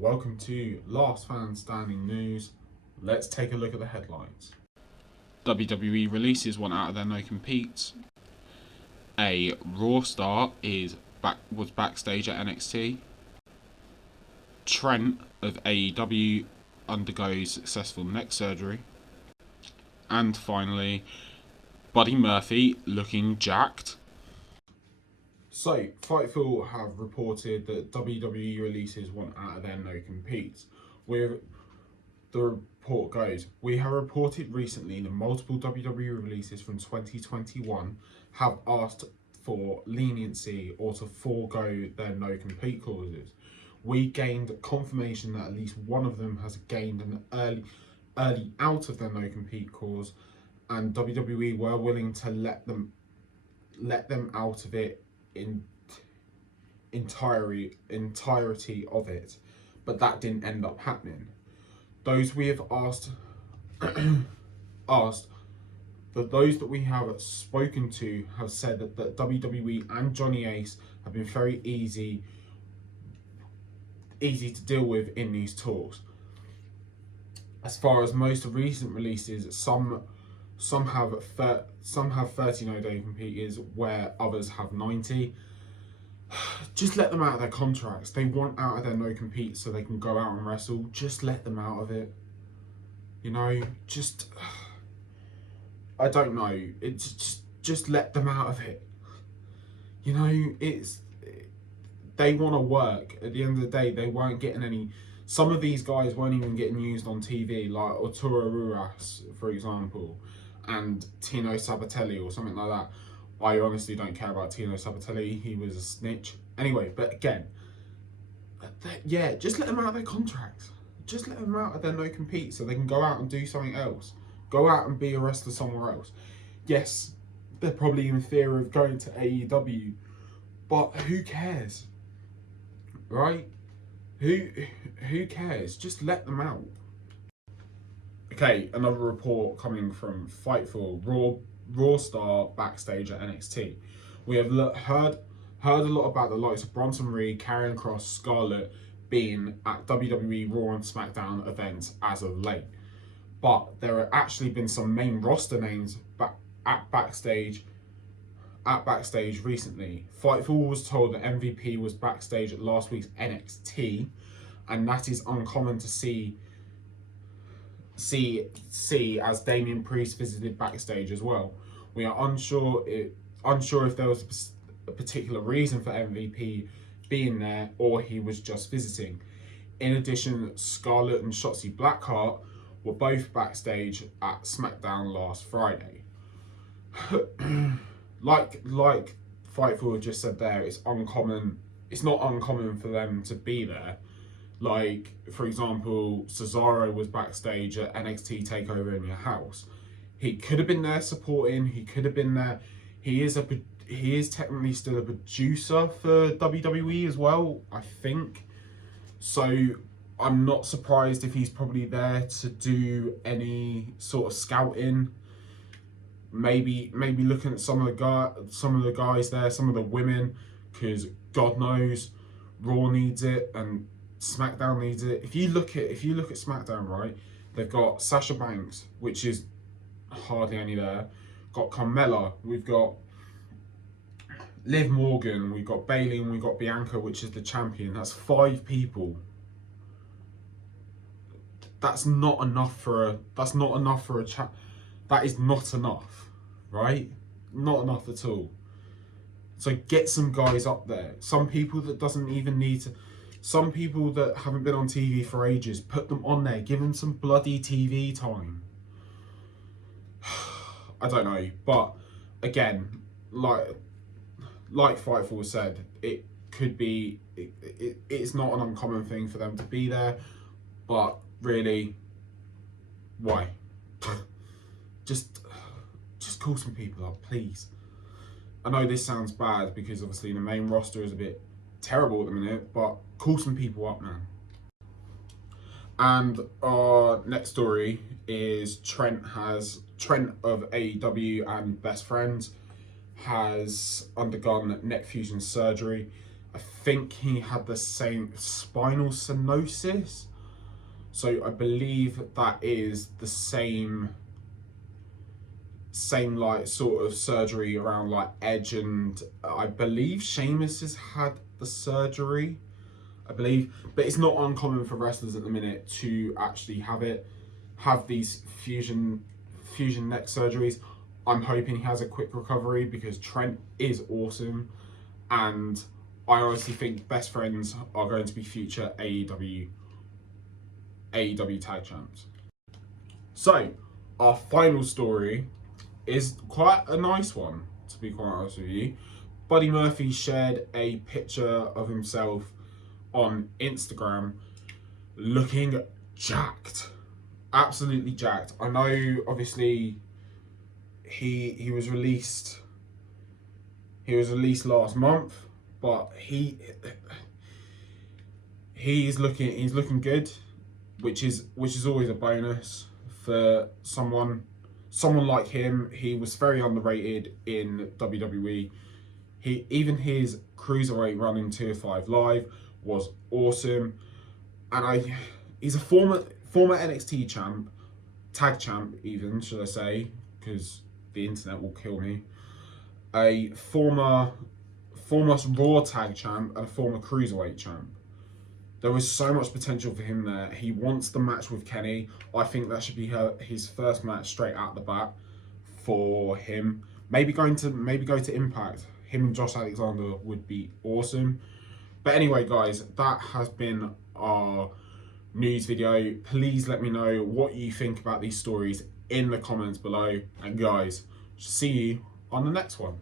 welcome to Last Fan Standing News. Let's take a look at the headlines. WWE releases one out of their no-competes. A Raw star was backstage at NXT. Trent of AEW undergoes successful neck surgery. And finally, Buddy Murphy looking jacked. So, Fightful have reported that WWE releases one out of their no-competes. With the report goes, we have reported recently that multiple WWE releases from 2021 have asked for leniency or to forego their no-compete clauses. We gained confirmation that at least one of them has gained an early out of their no-compete clause, and WWE were willing to let them out of it in entirety of it, but that didn't end up happening. Those we have asked those that we have spoken to have said that WWE and Johnny Ace have been very easy to deal with in these talks. As far as most recent releases, some have 30 no-day competitors, where others have 90. Just let them out of their contracts. They want out of their no-compete so they can go out and wrestle. Just let them out of it. You know, I don't know. It's just let them out of it. You know, they want to work. At the end of the day, they weren't getting any. Some of these guys weren't even getting used on TV, like Arturo Ruas, for example, and Tino Sabatelli or something like that. I honestly don't care about Tino Sabatelli. He was a snitch. Anyway, but again, yeah, just let them out of their contracts. Just let them out of their no-compete so they can go out and do something else. Go out and be a wrestler somewhere else. Yes, they're probably in fear of going to AEW, but who cares? Right? Who cares? Just let them out. Okay, another report coming from Fightful. Raw star backstage at NXT. We have heard a lot about the likes of Bronson Reed, Karrion Kross, Scarlett being at WWE Raw and SmackDown events as of late. But there have actually been some main roster names at backstage recently. Fightful was told that MVP was backstage at last week's NXT, and that is uncommon to see as Damian Priest visited backstage as well. We are unsure if there was a particular reason for MVP being there or he was just visiting. In addition, Scarlett and Shotzi Blackheart were both backstage at SmackDown last Friday. like Fightful just said there, it's uncommon. It's not uncommon for them to be there. Like, for example, Cesaro was backstage at NXT TakeOver in Your House. He could have been there supporting. He could have been there. He is technically still a producer for WWE as well, I think. So I'm not surprised if he's probably there to do any sort of scouting. Maybe looking at some of the guys there, some of the women, because God knows Raw needs it and SmackDown needs it. If you look at SmackDown, right, they've got Sasha Banks, which is hardly any there. Got Carmella, we've got Liv Morgan, we've got Bayley, and we've got Bianca, which is the champion. That's 5 people. That's not enough for a chat. That is not enough, right? Not enough at all. So get some guys up there. Some people that doesn't even need to. Some people that haven't been on TV for ages, put them on there. Give them some bloody TV time. I don't know, but again, like Fightful said, it could be. It's not an uncommon thing for them to be there, but really, why? just call some people up, please. I know this sounds bad because obviously the main roster is a bit terrible at the minute, but call some people up, man. And our next story is Trent of AEW and Best Friends has undergone neck fusion surgery, I think he had the same spinal stenosis. So I believe that is the same like sort of surgery around like Edge, and I believe Sheamus has had the surgery, I believe. But it's not uncommon for wrestlers at the minute to actually have these fusion neck surgeries. I'm hoping he has a quick recovery because Trent is awesome, and I honestly think best friends are going to be future AEW tag champs. So our final story is quite a nice one, to be quite honest with you. Buddy Murphy shared a picture of himself on Instagram looking jacked, absolutely jacked. I know, obviously, he was released last month, but he's looking good, which is always a bonus for someone like him. He was very underrated in WWE. Even his cruiserweight run in Tier 5 Live was awesome, and he's a former NXT champ, tag champ even, should I say, because the internet will kill me. A former Raw tag champ and a former cruiserweight champ. There was so much potential for him there. He wants the match with Kenny. I think that should be his first match straight out the bat for him. Maybe go to Impact. Him and Josh Alexander would be awesome. But anyway, guys, that has been our news video. Please let me know what you think about these stories in the comments below. And guys, see you on the next one.